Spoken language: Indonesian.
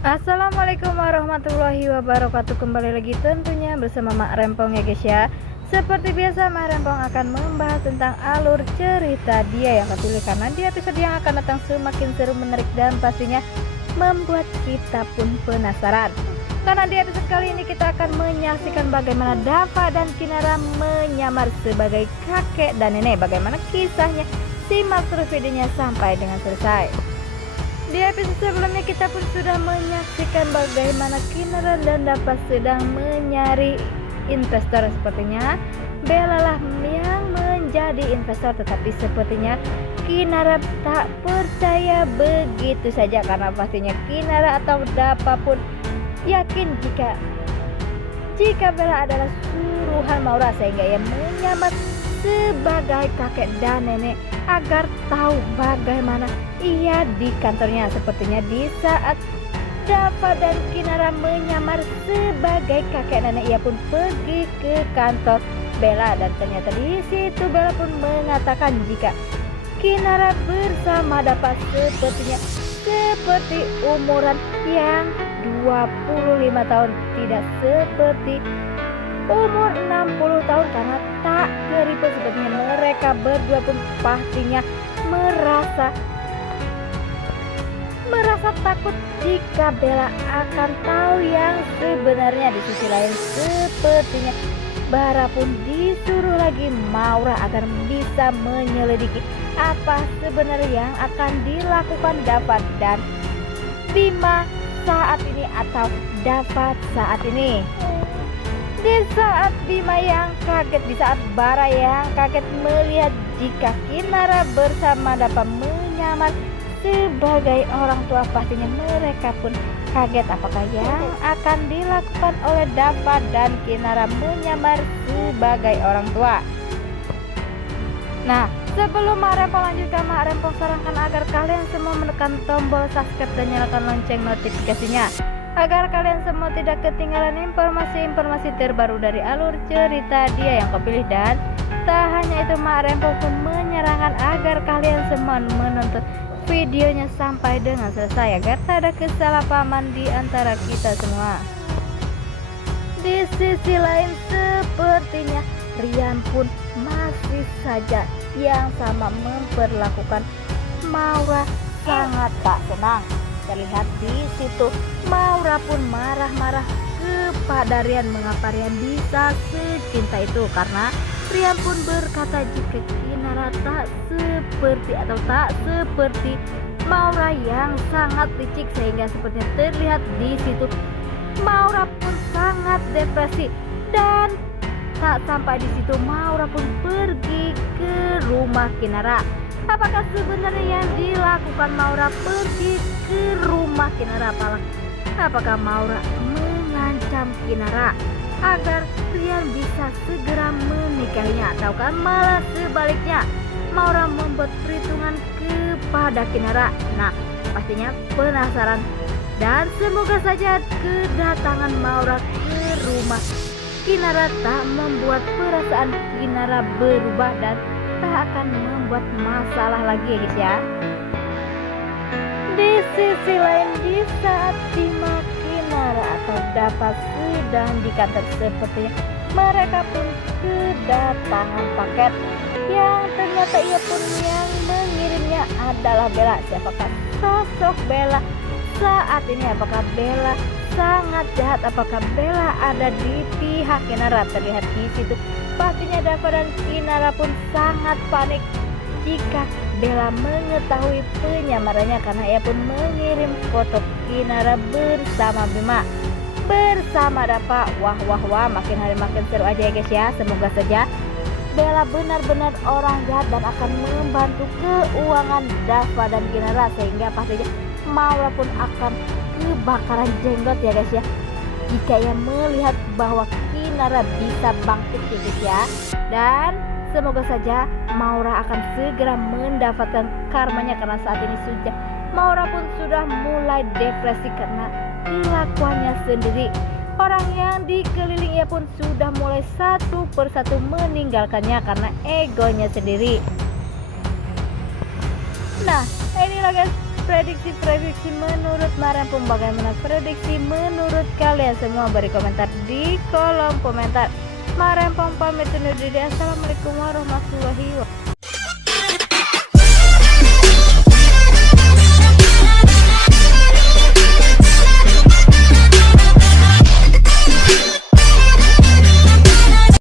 Assalamualaikum warahmatullahi wabarakatuh. Kembali lagi tentunya bersama Mak Rempong ya guys ya. Seperti biasa Mak Rempong akan membahas tentang alur cerita dia yang kepilih, karena di episode yang akan datang semakin seru, menarik, dan pastinya membuat kita pun penasaran. Karena di episode kali ini kita akan menyaksikan bagaimana Dava dan Kinara menyamar sebagai kakek dan nenek. Bagaimana kisahnya, simak terus videonya sampai dengan selesai. Di episode sebelumnya kita pun sudah menyaksikan bagaimana Kinara dan Dava sedang mencari investor. Sepertinya Bella lah yang menjadi investor, tetapi sepertinya Kinara tak percaya begitu saja, karena pastinya Kinara atau Dava pun yakin jika Bella adalah suruhan Maura, sehingga ia menyamar sebagai kakek dan nenek agar tahu bagaimana ia di kantornya. Sepertinya di saat Dava dan Kinara menyamar sebagai kakek nenek, ia pun pergi ke kantor Bella, dan ternyata di situ Bella pun mengatakan jika Kinara bersama Dava sepertinya seperti umuran yang 25 tahun, tidak seperti umur 60 tahun, karena tak keriput. Sepertinya mereka berdua pun pastinya merasa takut jika Bella akan tahu yang sebenarnya. Di sisi lain sepertinya Bara pun disuruh lagi Maura agar bisa menyelidiki apa sebenarnya yang akan dilakukan Dava dan Bima saat ini, atau Dava saat ini. Di saat Bima yang kaget, di saat Bara yang kaget melihat jika Kinara bersama Dava menyamar sebagai orang tua, pastinya mereka pun kaget apakah yang akan dilakukan oleh Dava dan Kinara menyamar sebagai orang tua. Nah, sebelum Mak Rempong lanjutkan, Mak Rempong sarankan agar kalian semua menekan tombol subscribe dan nyalakan lonceng notifikasinya, agar kalian semua tidak ketinggalan informasi-informasi terbaru dari alur cerita dia yang kepilih. Dan tak hanya itu, Mak Rempong pun menyarankan agar kalian semua menonton videonya sampai dengan selesai, agar tak ada kesalahpahaman di antara kita semua. Di sisi lain sepertinya Rian pun masih saja yang sama memperlakukan Maura sangat tak senang. Terlihat di situ Maura pun marah-marah kepada Rian, mengapa Rian bisa secinta itu, karena Rian pun berkata jika Kinara tak seperti Maura yang sangat licik, sehingga sepertinya terlihat di situ Maura pun sangat depresi. Dan tak sampai di situ Maura pun pergi ke rumah Kinara. Apakah sebenarnya yang dilakukan Maura pergi ke rumah Kinara? Apakah Maura mengancam Kinara agar Rian bisa segera menikahinya, ataukah malah sebaliknya Maura membuat perhitungan kepada Kinara? Nah, pastinya penasaran, dan semoga saja kedatangan Maura ke rumah Kinara tak membuat perasaan Kinara berubah dan tak akan membuat masalah lagi ya guys ya. Di sisi lain, di saat Bima, Kinara atau Dava sedang di kantor, sepertinya mereka pun kedatangan paket yang ternyata ia pun yang mengirimnya adalah Bella. Siapakah sosok Bella saat ini? Apakah Bella sangat jahat? Apakah Bella ada di pihak Kinara? Terlihat di situ pastinya Dava dan Kinara pun sangat panik jika Bella mengetahui penyamarannya, karena ia pun mengirim foto Kinara bersama Bima bersama Dava. Wah, makin hari makin seru aja ya guys ya. Semoga saja Bella benar-benar orang jahat dan akan membantu keuangan Dava dan Kinara, sehingga pastinya Maura pun akan kebakaran jenggot ya guys ya, jika ia melihat bahwa Kinara bisa bangkit ya guys ya. Dan semoga saja Maura akan segera mendapatkan karmanya, karena saat ini Maura pun sudah mulai depresi karena kelakuannya sendiri. Orang yang dikelilingi pun sudah mulai satu persatu meninggalkannya karena egonya sendiri. Nah, inilah guys prediksi menurut Marempong. Bagaimana prediksi menurut kalian semua? Beri komentar di kolom komentar. Marempong pamit undur diri. Assalamualaikum warahmatullahi wabarakatuh.